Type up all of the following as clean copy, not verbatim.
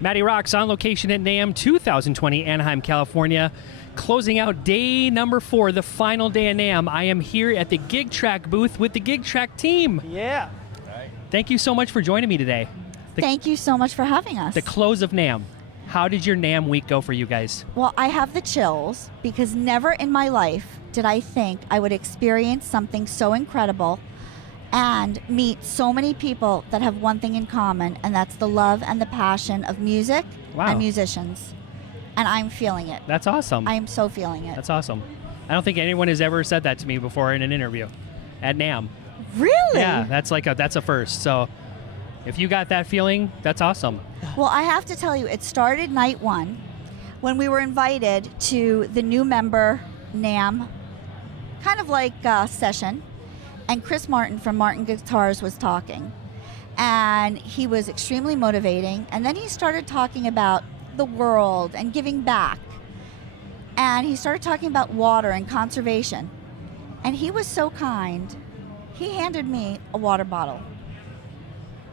MattyRocks on location at NAMM 2020, Anaheim, California. Closing out day number 4, the final day of NAMM. I am here at the GigTrack booth with the GigTrack team. Yeah. Thank you so much for joining me today. Thank you so much for having us. The close of NAMM. How did your NAMM week go for you guys? Well, I have the chills because never in my life did I think I would experience something so incredible and meet so many people that have one thing in common, and that's the love and the passion of music and musicians. And I'm feeling it. That's awesome. I am so feeling it. That's awesome. I don't think anyone has ever said that to me before in an interview at NAMM. Really? Yeah, that's a first. So if you got that feeling, that's awesome. Well, I have to tell you, it started night 1 when we were invited to the new member NAMM kind of like session, and Chris Martin from Martin Guitars was talking, and he was extremely motivating, and then he started talking about the world and giving back, and he started talking about water and conservation, and he was so kind. He handed me a water bottle.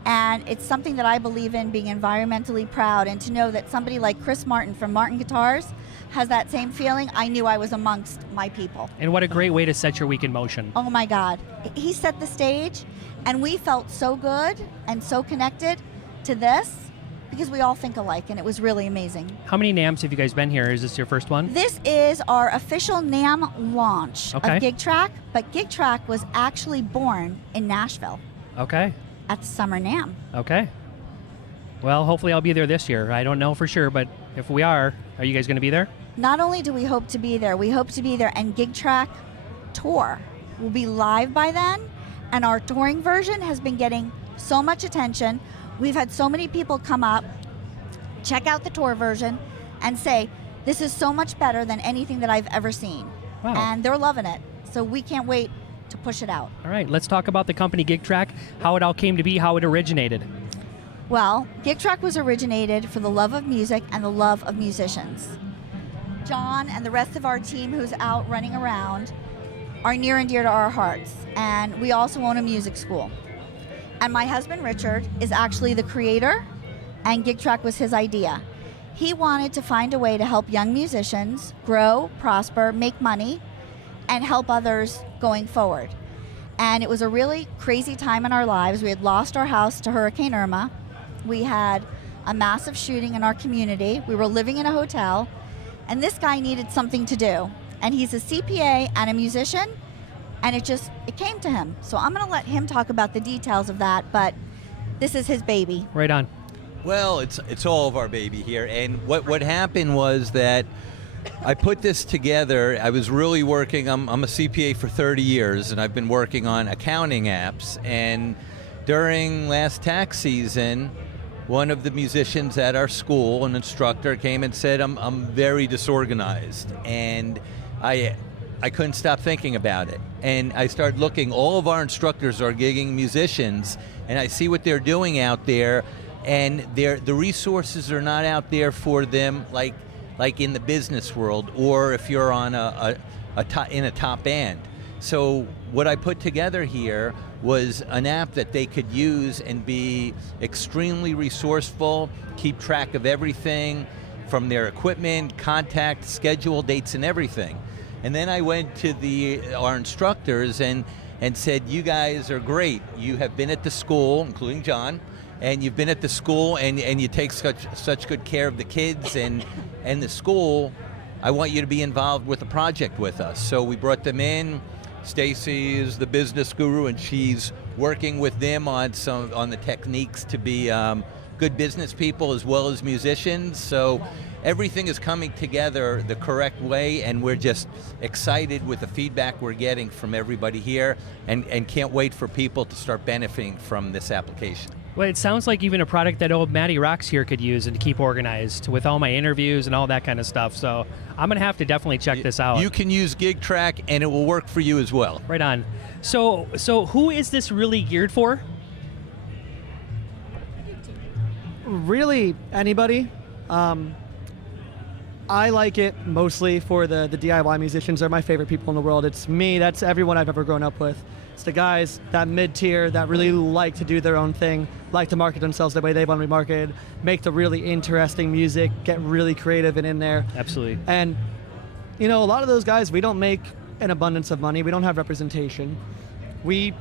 And it's something that I believe in, being environmentally proud, and to know that somebody like Chris Martin from Martin Guitars has that same feeling. I knew I was amongst my people. And what a great way to set your week in motion. Oh my God. He set the stage, and we felt so good and so connected to this because we all think alike, and it was really amazing. How many NAMMs have you guys been here? Is this your first one? This is our official NAMM launch of GigTrack, but GigTrack was actually born in Nashville. Okay. At the Summer NAMM. Okay. Well, hopefully I'll be there this year. I don't know for sure, but if we are you guys going to be there? Not only do we hope to be there, we hope to be there, and GigTrack Tour will be live by then, and our touring version has been getting so much attention. We've had so many people come up, check out the tour version, and say, this is so much better than anything that I've ever seen. Wow. And they're loving it. So we can't wait to push it out. All right, let's talk about the company GigTrack, how it all came to be, how it originated. Well, GigTrack was originated for the love of music and the love of musicians. John and the rest of our team who's out running around are near and dear to our hearts, and we also own a music school. And my husband Richard is actually the creator, and GigTrack was his idea. He wanted to find a way to help young musicians grow, prosper, make money, and help others going forward. And it was a really crazy time in our lives. We had lost our house to Hurricane Irma. We had a massive shooting in our community. We were living in a hotel, and this guy needed something to do. And he's a CPA and a musician, and it came to him. So I'm gonna let him talk about the details of that, but this is his baby. Right on. Well, it's all of our baby here. And what happened was that I put this together. I was really working, I'm a CPA for 30 years, and I've been working on accounting apps. And during last tax season, one of the musicians at our school, an instructor, came and said, I'm very disorganized. And I couldn't stop thinking about it. And I started looking, all of our instructors are gigging musicians, and I see what they're doing out there, and the resources are not out there for them like in the business world, or if you're on in a top band. So what I put together here was an app that they could use and be extremely resourceful, keep track of everything from their equipment, contact, schedule, dates, and everything. And then I went to our instructors and said, you guys are great. You have been at the school, including John, and you've been at the school and you take such good care of the kids and the school. I want you to be involved with a project with us. So we brought them in. Stacy is the business guru, and she's working with them on the techniques to be good business people as well as musicians. So everything is coming together the correct way, and we're just excited with the feedback we're getting from everybody here, and can't wait for people to start benefiting from this application. Well, it sounds like even a product that old MattyRocks here could use and to keep organized with all my interviews and all that kind of stuff. So I'm going to have to definitely check this out. You can use GigTrack, and it will work for you as well. Right on. So who is this really geared for? Really, anybody. I like it mostly for the DIY musicians. They're my favorite people in the world. It's me, that's everyone I've ever grown up with. It's the guys, that mid-tier, that really like to do their own thing, like to market themselves the way they want to be marketed, make the really interesting music, get really creative and in there. Absolutely. And, you know, a lot of those guys, we don't make an abundance of money. We don't have representation. We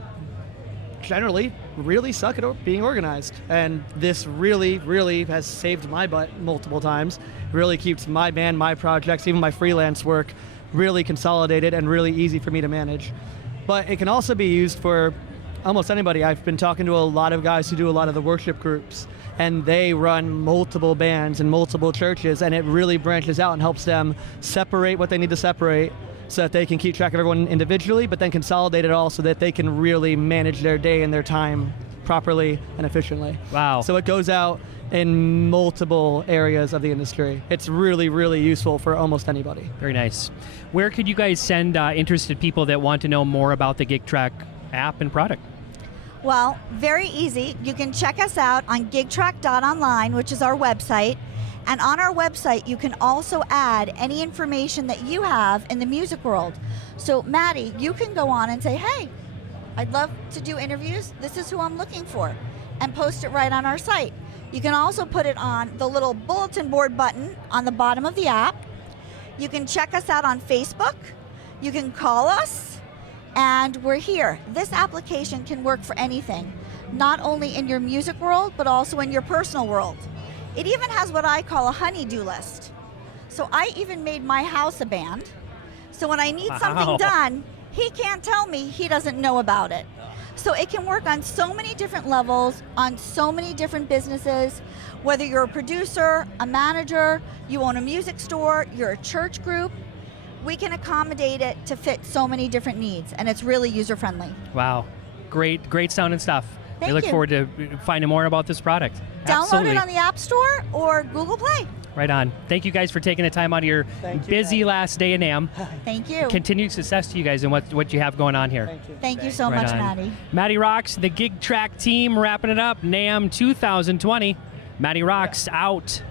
generally really suck at being organized. And this really, really has saved my butt multiple times. Really keeps my band, my projects, even my freelance work really consolidated and really easy for me to manage. But it can also be used for almost anybody. I've been talking to a lot of guys who do a lot of the worship groups, and they run multiple bands in multiple churches, and it really branches out and helps them separate what they need to separate so that they can keep track of everyone individually, but then consolidate it all so that they can really manage their day and their time properly and efficiently. Wow. So it goes out in multiple areas of the industry. It's really, really useful for almost anybody. Very nice. Where could you guys send interested people that want to know more about the GigTrack app and product? Well, very easy. You can check us out on gigtrack.online, which is our website. And on our website, you can also add any information that you have in the music world. So, Matty, you can go on and say, hey, I'd love to do interviews. This is who I'm looking for, and post it right on our site. You can also put it on the little bulletin board button on the bottom of the app. You can check us out on Facebook. You can call us, and we're here. This application can work for anything, not only in your music world, but also in your personal world. It even has what I call a honey-do list. So I even made my house a band. So when I need something done, he can't tell me he doesn't know about it. So it can work on so many different levels, on so many different businesses, whether you're a producer, a manager, you own a music store, you're a church group, we can accommodate it to fit so many different needs, and it's really user-friendly. Wow. Great sounding stuff. Thank I look you. forward to finding more about this product. Download Absolutely. it on the App Store or Google Play. Right on. Thank you guys for taking the time out of your Thank you, busy Maddie. last day in NAMM. Thank you. Continued success to you guys and what you have going on here. Thank you. Thank you so Right much, on. Matty. MattyRocks, the GigTrack team wrapping it up. NAMM 2020. MattyRocks out.